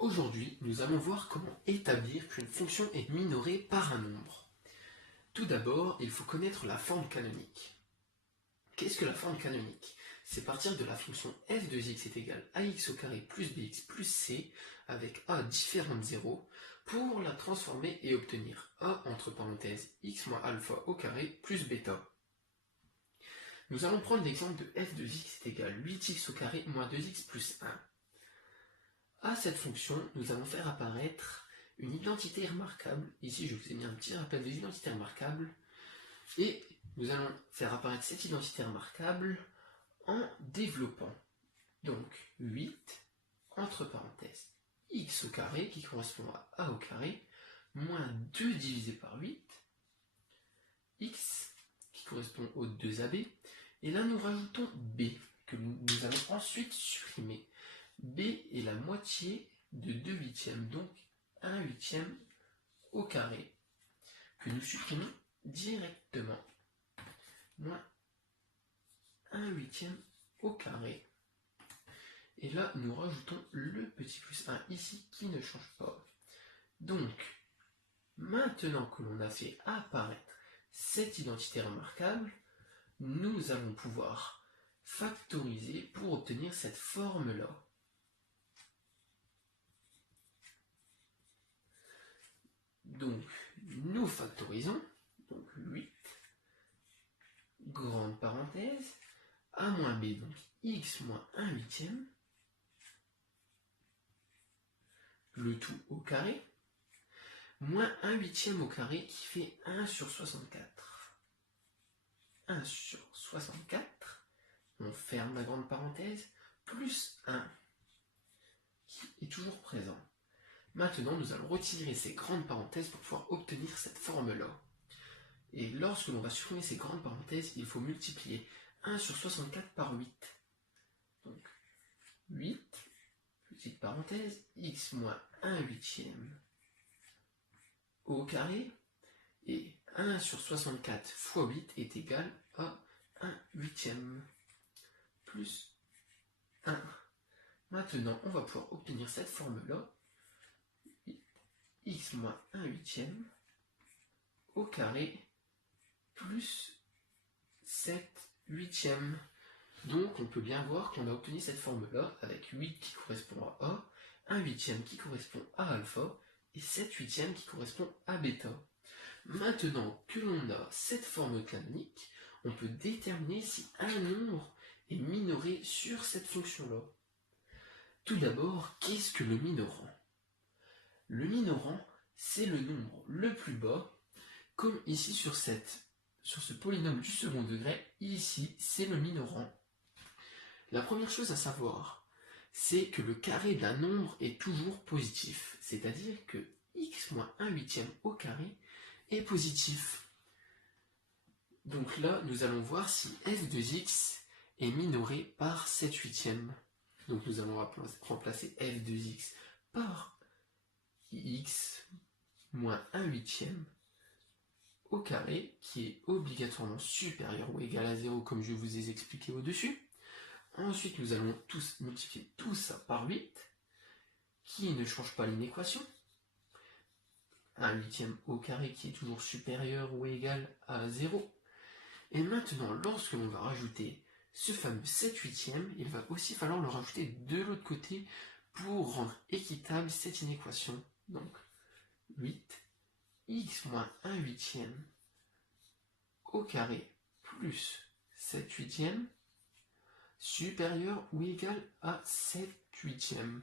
Aujourd'hui, nous allons voir comment établir qu'une fonction est minorée par un nombre. Tout d'abord, il faut connaître la forme canonique. Qu'est-ce que la forme canonique? C'est partir de la fonction f de x est égal à x au carré plus bx plus c avec a différent de 0 pour la transformer et obtenir a entre parenthèses x moins alpha au carré plus bêta. Nous allons prendre l'exemple de f de x est égal 8x au carré moins 2x plus 1. À cette fonction, nous allons faire apparaître une identité remarquable. Ici, je vous ai mis un petit rappel des identités remarquables. Et nous allons faire apparaître cette identité remarquable en développant. Donc, 8, entre parenthèses, x au carré, qui correspond à a au carré, moins 2 divisé par 8, x, qui correspond aux 2ab. Et là, nous rajoutons b, que nous allons ensuite supprimer. B est la moitié de 2 huitièmes, donc 1 huitième au carré, que nous supprimons directement. Moins 1 huitième au carré. Et là, nous rajoutons le petit plus 1 ici qui ne change pas. Donc, maintenant que l'on a fait apparaître cette identité remarquable, nous allons pouvoir factoriser pour obtenir cette forme-là. Donc, nous factorisons, donc 8, grande parenthèse, a moins b, donc x moins 1 huitième, le tout au carré, moins 1 huitième au carré qui fait 1 sur 64. 1 sur 64, on ferme la grande parenthèse, plus 1, qui est toujours présent. Maintenant, nous allons retirer ces grandes parenthèses pour pouvoir obtenir cette forme-là. Et lorsque l'on va supprimer ces grandes parenthèses, il faut multiplier 1 sur 64 par 8. Donc, 8, petite parenthèse, x moins 1 huitième au carré, et 1 sur 64 fois 8 est égal à 1 huitième, plus 1. Maintenant, on va pouvoir obtenir cette forme-là, x moins 1 huitième au carré plus 7 huitièmes. Donc on peut bien voir qu'on a obtenu cette forme-là avec 8 qui correspond à A, 1 huitième qui correspond à alpha et 7 huitièmes qui correspond à bêta. Maintenant que l'on a cette forme canonique, on peut déterminer si un nombre est minoré sur cette fonction-là. Tout d'abord, qu'est-ce que le minorant? Le minorant, c'est le nombre le plus bas, comme ici sur ce polynôme du second degré, ici c'est le minorant. La première chose à savoir, c'est que le carré d'un nombre est toujours positif, c'est-à-dire que x moins 1 huitième au carré est positif. Donc là, nous allons voir si f de x est minoré par 7 huitièmes. Donc nous allons remplacer f de x par x moins 1 huitième au carré, qui est obligatoirement supérieur ou égal à 0, comme je vous ai expliqué au-dessus. Ensuite, nous allons multiplier tout ça par 8, qui ne change pas l'inéquation. 1 huitième au carré qui est toujours supérieur ou égal à 0. Et maintenant, lorsque l'on va rajouter ce fameux 7 huitième, il va aussi falloir le rajouter de l'autre côté pour rendre équitable cette inéquation. Donc, 8, x moins 1 huitième au carré plus 7 huitièmes supérieur ou égal à 7 huitièmes.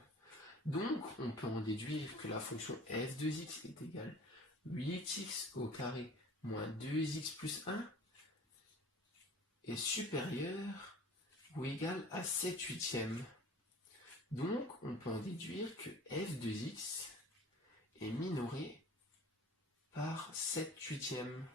Donc, on peut en déduire que la fonction f de x est égale 8x au carré moins 2x plus 1 est supérieur ou égal à 7 huitièmes. Donc, on peut en déduire que f de x est minoré par 7 huitièmes.